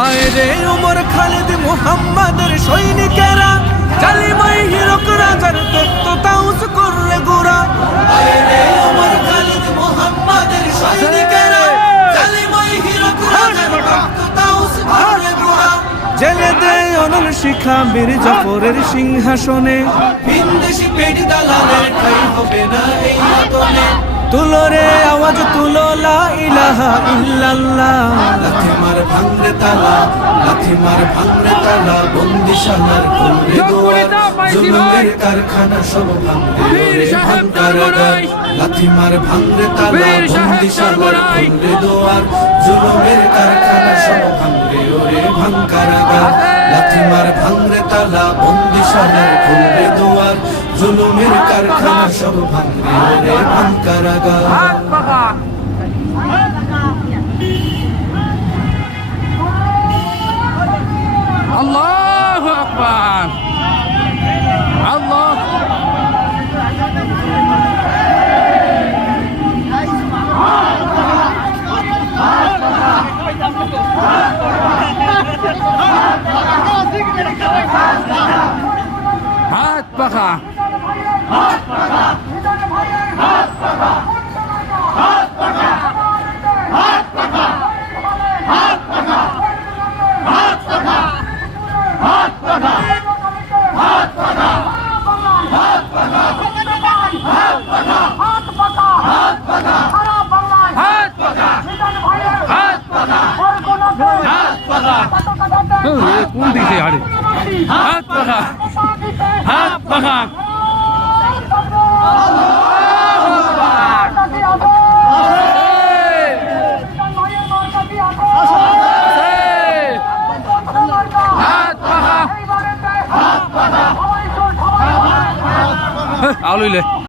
আয় রে উমর খালিদ মুহাম্মাদের সৈনিকেরা কররে গোরা। রে উমর খালিদ মুহাম্মাদের সৈনিকেরা, জালিমাই হিরক কররে গোরা। জেলে দে অনল শিখা বীর জাফরের সিংহাসনে। ভিনদেশি পেট দালালের ঠাই হবে না এই আতনে তুলো রে আওয়াজ তুলো লা ইলাহা ইল্লাল্লাহ। লাথি মার ভাঙরে তালা লাথি মার ভাঙরে তালা বন্দিশালার খুলরে দুয়ার জুলুমের কারখানা সব ভাঙরে ওরে ভাঙকারাগার লাথি মার ভাঙরে তালা বন্দিশালার খুলরে দুয়ার। জুলুমের কারখানা সব ভাঙরে ওরে ভাঙকারাগার লাথি মার ভাঙরে তালা বন্দিশালার খুলরে দুয়ার। জুলুমের কারখানা সব আল্লাহু আকবার। আল্লাহ। হাত পাখা। কোন দিকে আরে হাত পাখা। হাত পাখা। আউলিলে